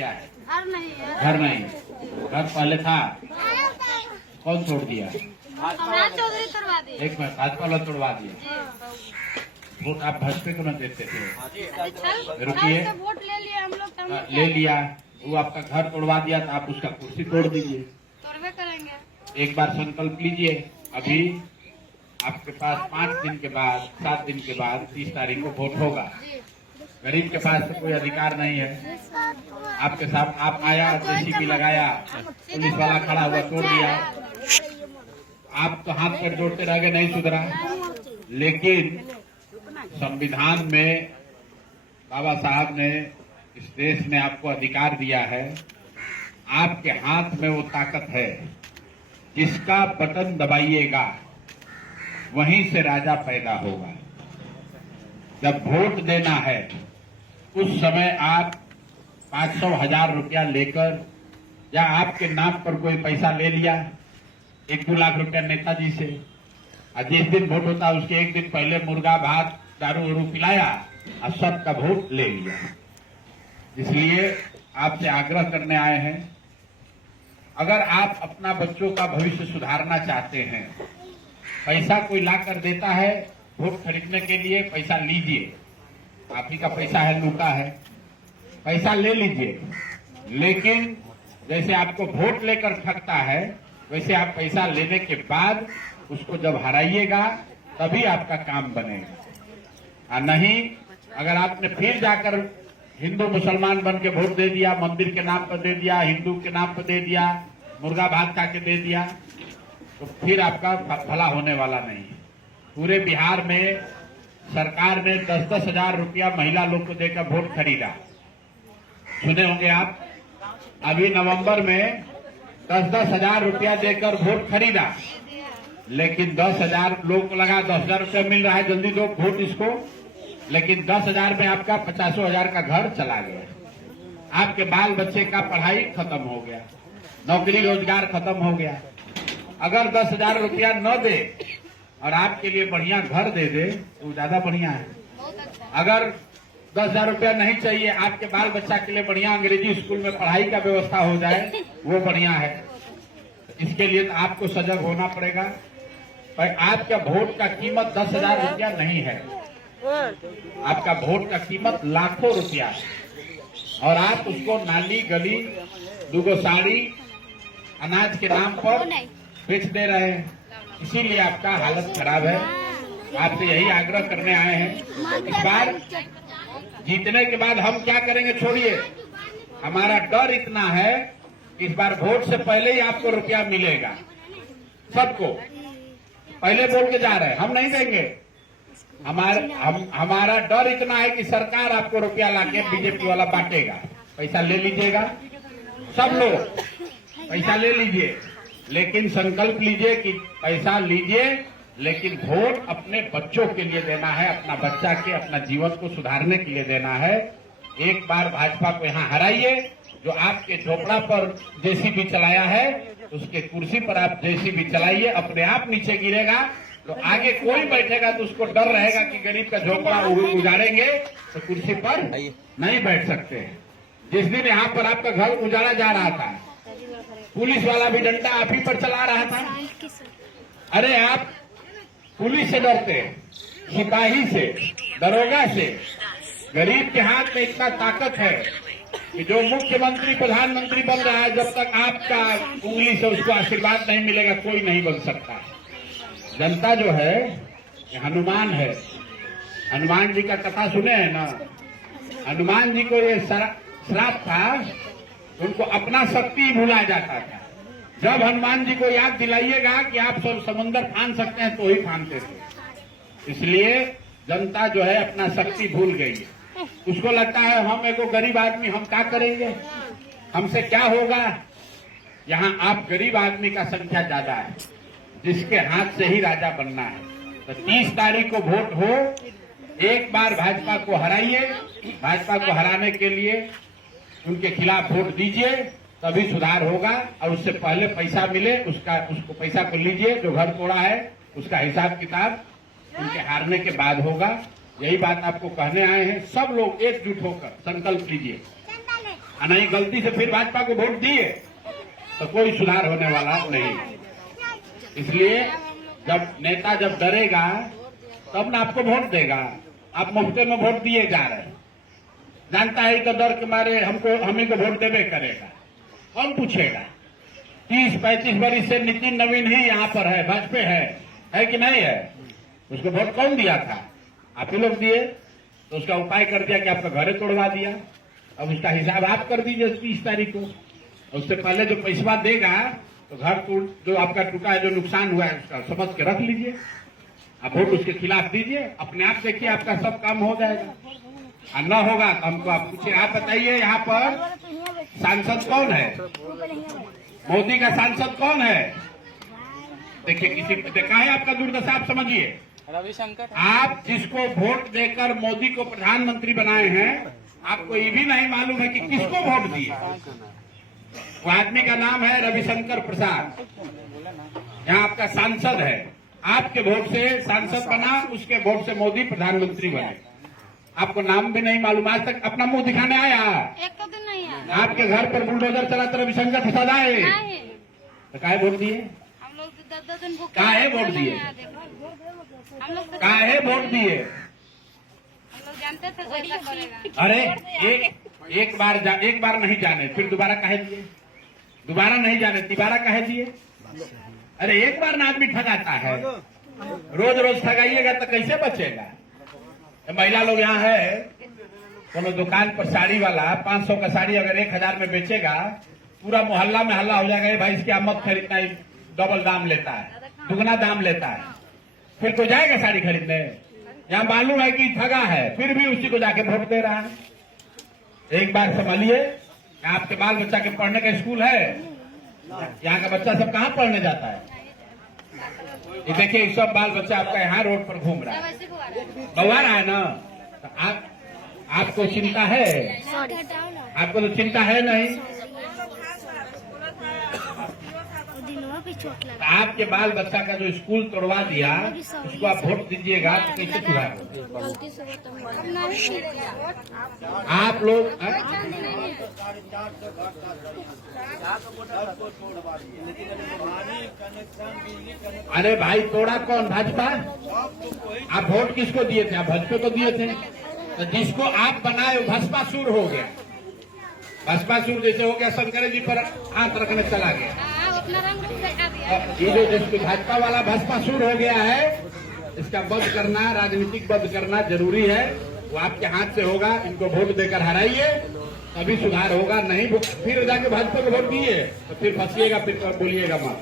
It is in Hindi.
क्या है? घर नहीं है। घर नहीं, घर पहले था, कौन तोड़ दिया? राज चौधरी तोड़वा दिए। एक मिनट, भाजपा वाला तोड़वा दिया। वोट आप भाजपा को न देते थे? रुकिए, छल से वोट ले लिए हम लोग, तो हम ले लिया, वो आपका घर तोड़वा दिया तो आप उसका कुर्सी तोड़ दीजिए। तोड़वे करेंगे। एक बार संकल्प लीजिए, अभी आपके पास 5 दिन के बाद, 7 दिन के बाद 30 तारीख को वोट होगा। गरीब के पास तो कोई अधिकार नहीं है। आपके साथ आप आया, जेसीबी लगाया, पुलिस वाला खड़ा हुआ, तोड़ दिया। आप तो हाथ पर जोड़ते रह गए, नहीं सुधरा। लेकिन संविधान में बाबा साहब ने, इस देश ने आपको अधिकार दिया है। आपके हाथ में वो ताकत है, जिसका बटन दबाइएगा वहीं से राजा पैदा होगा। जब वोट देना है उस समय आप 500,000 रुपया लेकर, या आपके नाम पर कोई पैसा ले लिया 1-2 लाख रुपया नेताजी से, और जिस दिन वोट होता है उसके एक दिन पहले मुर्गा भात दारू वारू पिलाया और सबका वोट ले लिया। इसलिए आपसे आग्रह करने आए हैं, अगर आप अपना बच्चों का भविष्य सुधारना चाहते हैं, पैसा कोई ला कर देता है वोट खरीदने के लिए, पैसा लीजिए, आप ही का पैसा है, लूटा है, पैसा ले लीजिए। लेकिन जैसे आपको वोट लेकर ठगता है, वैसे आप पैसा लेने के बाद उसको जब हराइएगा तभी आपका काम बनेगा। और नहीं, अगर आपने फिर जाकर हिंदू मुसलमान बन के वोट दे दिया, मंदिर के नाम पर दे दिया, हिंदू के नाम पर दे दिया, मुर्गा भात खा के दे दिया, तो फिर आपका भला होने वाला नहीं है। पूरे बिहार में सरकार ने 10-10 हजार रुपया महिला लोग को देकर वोट खरीदा, सुने होंगे आप। अभी नवंबर में 10-10 हजार रुपया देकर वोट खरीदा, लेकिन 10,000 लोग को लगा 10,000 रुपया मिल रहा है, जल्दी दो वोट इसको, लेकिन 10,000 में आपका 50,000 का घर चला गया। आपके बाल बच्चे का पढ़ाई खत्म हो गया, नौकरी रोजगार खत्म हो गया। अगर 10,000 रुपया न दे और आपके लिए बढ़िया घर दे दे तो ज्यादा बढ़िया है। अगर 10,000 रुपया नहीं चाहिए, आपके बाल बच्चा के लिए बढ़िया अंग्रेजी स्कूल में पढ़ाई का व्यवस्था हो जाए, वो बढ़िया है। इसके लिए तो आपको सजग होना पड़ेगा। पर आपका वोट का कीमत 10,000 रुपया नहीं है, आपका वोट का कीमत लाखों रुपया है। और आप उसको नाली गली, 2 साड़ी, अनाज के नाम पर बेच दे रहे हैं, इसीलिए आपका हालत खराब है। आपसे यही आग्रह करने आए हैं। इस बार जीतने के बाद हम क्या करेंगे छोड़िए, हमारा डर इतना है कि इस बार वोट से पहले ही आपको रुपया मिलेगा। सबको पहले बोल के जा रहे हैं, हम नहीं देंगे। हमारा डर इतना है कि सरकार आपको रुपया लाके बीजेपी वाला बांटेगा। पैसा ले लीजिएगा, सब लोग पैसा ले लीजिए, लेकिन संकल्प लीजिए कि पैसा लीजिए, लेकिन वोट अपने बच्चों के लिए देना है, अपना बच्चा के, अपना जीवन को सुधारने के लिए देना है। एक बार भाजपा को यहाँ हराइए। जो आपके झोपड़ा पर जेसीबी चलाया है, उसके कुर्सी पर आप जेसीबी चलाइए, अपने आप नीचे गिरेगा। तो आगे कोई बैठेगा तो उसको डर रहेगा कि गरीब का झोपड़ा उजाड़ेंगे तो कुर्सी पर नहीं बैठ सकते हैं। जिस दिन यहाँ पर आपका घर उजाड़ा जा रहा था, पुलिस वाला भी डंडा आप ही पर चला रहा था। अरे आप पुलिस से डरते हैं, सिपाही से, दरोगा से। गरीब के हाथ में इतना ताकत है कि जो मुख्यमंत्री प्रधानमंत्री बन रहा है, जब तक आपका उंगली से उसको आशीर्वाद नहीं मिलेगा कोई नहीं बन सकता। जनता जो है ये हनुमान है। हनुमान जी का कथा सुने हैं ना? हनुमान जी को ये श्राप था, उनको अपना शक्ति भुला जाता था। जब हनुमान जी को याद दिलाइएगा कि आप सब समुद्र फान सकते हैं तो ही फानते थे। इसलिए जनता जो है अपना शक्ति भूल गई है। उसको लगता है हम एक गरीब आदमी, हम क्या करेंगे, हमसे क्या होगा। यहाँ आप गरीब आदमी का संख्या ज्यादा है, जिसके हाथ से ही राजा बनना है। तो 30 तारीख को वोट हो, एक बार भाजपा को हराइए। भाजपा को हराने के लिए उनके खिलाफ वोट दीजिए, तभी सुधार होगा। और उससे पहले पैसा मिले, उसको पैसा को लीजिए। जो घर तोड़ा है उसका हिसाब किताब उनके हारने के बाद होगा। यही बात आपको कहने आए हैं। सब लोग एकजुट होकर संकल्प लीजिए। और नहीं गलती से फिर भाजपा को वोट दिए तो कोई सुधार होने वाला नहीं। इसलिए जब नेता जब डरेगा तब ना आपको वोट देगा। आप मुफ्ते में वोट दिए जा रहे हैं, जानता है तो डर के मारे हमें को वोट देवे करेगा। कौन पूछेगा? 30-35 वर्ष से नितिन नवीन ही यहाँ पर है, भाजपा है कि नहीं है? उसको वोट कौन दिया था? आप ही लोग दिए। तो उसका उपाय कर दिया कि आपका घरे तोड़वा दिया। अब उसका हिसाब आप कर दीजिए 30 तारीख को। उससे पहले जो पैसा देगा तो घर जो आपका टूटा है, जो नुकसान हुआ है, उसका समझ के रख लीजिए। आप वोट उसके खिलाफ दीजिए, अपने आप देखिए आपका सब काम हो जाएगा। और न होगा तो हमको आप पूछिए। आप बताइए यहाँ पर सांसद कौन है? मोदी का सांसद कौन है? देखिए किसी देखा है आपका दुर्दशा, आप समझिए। रविशंकर, आप जिसको वोट देकर मोदी को प्रधानमंत्री बनाए हैं, आपको ये भी नहीं मालूम है कि किसको वोट दिए। वो आदमी का नाम है रविशंकर प्रसाद। यहाँ आपका सांसद है, आपके वोट से सांसद बना, उसके वोट से मोदी प्रधानमंत्री बने। आपको नाम भी नहीं मालूम। आज तक अपना मुंह दिखाने आया? एक तो दिन नहीं आया। आपके घर पर बुलडोजर चला तो रविशंकर प्रसाद आए नहीं, तो काहे वोट दिए? हम लोग तो 10 दिन भूखे काहे हैं, वोट नहीं दिए? आया देखो। हम लोग तो काहे वोट दिए? हम लोग जानते थे ऐसा करेगा। अरे एक बार नहीं जाने, फिर दोबारा कहे दिए? दोबारा नहीं जाने, तिबारा कहे दिए? अरे एक बार ना आदमी ठगाता है, रोज रोज ठगाइएगा तो कैसे बचेगा? महिला लोग यहाँ है, कोनो दुकान पर साड़ी वाला 500 का साड़ी अगर 1000 में बेचेगा, पूरा मोहल्ला में हल्ला हो जाएगा, ये भाई इसकी मत खरीदना, डबल दाम लेता है, दुगना दाम लेता है। फिर कोई जाएगा साड़ी खरीदने? यहाँ मालूम है कि ठगा है, फिर भी उसी को जाके वोट दे रहा है। एक बार संभालिए। आपके बाल बच्चा के पढ़ने का स्कूल है? यहाँ का बच्चा सब कहाँ पढ़ने जाता है? ये देखिए सब बाल बच्चा आपका यहाँ रोड पर घूम रहा है, बवा रहा है ना। तो आपको चिंता है? आपको तो चिंता है नहीं। तो आपके बाल बच्चा का जो स्कूल तोड़वा दिया, उसको आप वोट दीजिएगा तो कैसे सुधार होगा? आप लोग अरे भाई तोड़ा कौन? भाजपा। आप वोट किसको दिए थे? आप भाजपा को दिए थे। तो जिसको आप बनाए वो भस्मासुर हो गया। भस्मासुर जैसे हो गया, शंकर जी पर हाथ रखने चला गया। अपना रंग रूप दिखा दिया। ये जो जिसको भाजपा वाला भस्मासुर हो गया है, इसका वध करना, राजनीतिक वध करना जरूरी है। वो आपके हाथ से होगा। इनको वोट देकर हराइए, तभी सुधार होगा। नहीं फिर जाके भाजपा को वोट दिए तो फिर फंसिएगा, फिर बोलिएगा मत।